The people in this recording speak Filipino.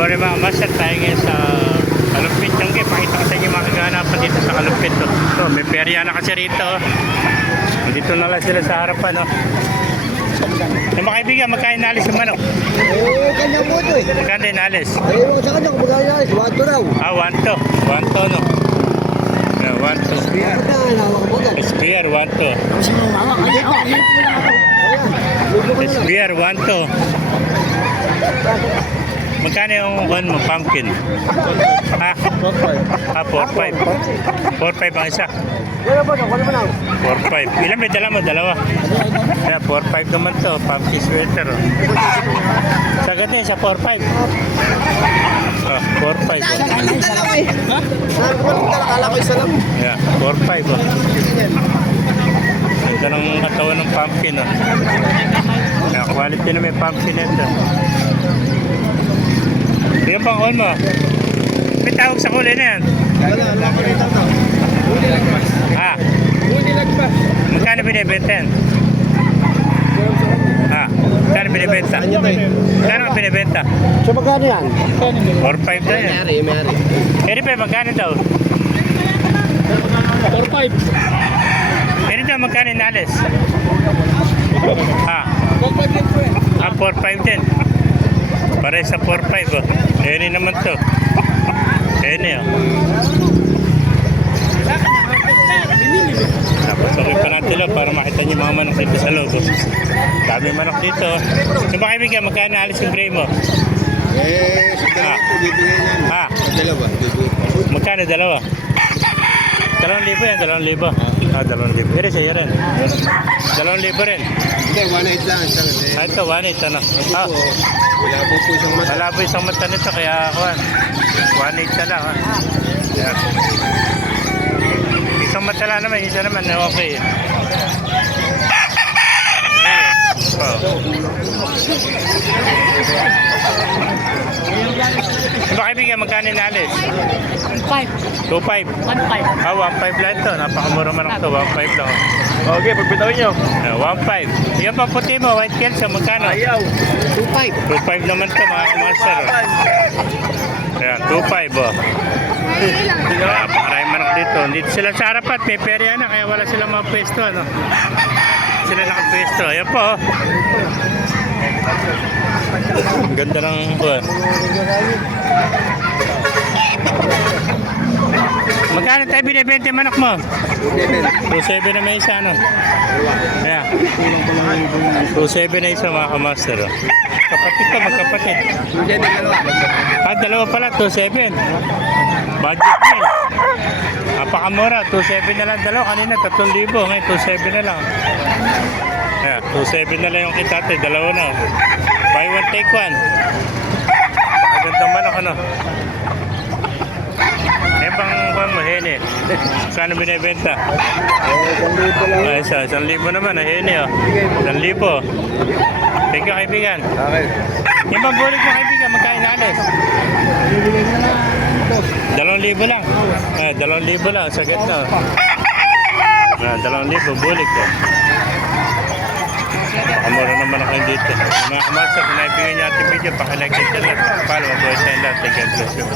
morning mga master, tayo ngayon sa Kalumpit. Yung pakita ko sa inyo mga kaganapan dito sa Kalumpit. So, may perya na kasi rito. Dito na lang sila sa harapan. Yung mga kaibigan, magkain nalis yung manok. Kanya po ito eh. Magkano yung nalis? Wag sa kanya kung magkano nalis. 1 to raw. 1 to. 1 to, no? Yeah, 1 to. SBR, 1 to. SBR, 1 to. Magkano yung pumpkin? Ha? 4-5. 4-5 ang isa. 4-5. Ilan may dala mo? Dalawa. Kaya 4-5 naman to. Pumpkin sweater. Sagad na sa 4-5. 4-5. Kala ko isa lang. Yeah, 4-5. Ito ng katawan ng pumpkin. Kaya quality na may pumpkin ito. Yung pang on mo. May tawag sa kulay na yan. Ha? Magkano binibenta yan? Ha? Magkano binibenta? Magkano ang binibenta? So magkano yan? 4-5 na yan. May-ari. Pwede pa, magkano daw? 4-5. Pwede daw, magkano yung nalis? Ha? 4-5 din. Pare sa 4-5 oh. Eri naman to. Eri oh. Napasukin pa natin lang para makita niyo mga manok dito sa loob. Dami manok dito. Yung mga kaibigan, magkano alis yung gray mo? Sa bibigyan namin. Ha? Dalawa. Magkano dalawa? 2,000 yan, 2,000. 2,000. Eri sa'yo rin. 2,000 rin. Hindi, 1.8 lang. Ito, 1.8 ano? Wala po isang mata. Wala po isang mata nito, kaya 1.8 na lang. Yan. Isang mata lang naman, isa naman, okay. Diba kaibigan, magkano nalis? 5. 2.5. 1.5. 1.5 lang ito. Napakamura man ito. 1.5 lang. Okay, pagbitawan nyo. 1.5. Yan pa puti mo, white kelso, magkano? Ayaw. 2.5. 2.5 naman ito, mga master. Ayan, 2.5 oh. Maraming manok dito. Dito sila sa harapat, may perya na, kaya wala silang mga pwesto, ano? Sila nakapwesto. Ayan po, oh. Ang ganda ng magkano tayo binibenta yung manok mo? 2.7 na may isa, ano? Ayan. 2.7 na isa, mga kamaster, oh. Kapatid to, magkapatid. Dalawa pala, 2.7. Budget nyo. Napakamura, 2.7 na lang dalawa. Kanina, 3,000. Ngayon, 2.7 na lang. Ayan, 2.7 na lang yung kitate. Dalawa na. Buy one, take one. Magandang manok, ano? Eh, bang mahene. Saan binibenta? 1,000 naman, hene, oh. 1,000. Thank you, kaibigan. Okay. Yung pambulig mo, kaibigan, magkain na alis? 2,000 lang. 2,000 lang, sagad na. 2,000, bulig ko. Pakamura naman ako dito. Mga kamasa, kung naibigay niyo ating video, pakilike and share lang. Follow, mabuhay sa inyo lahat. Thank you.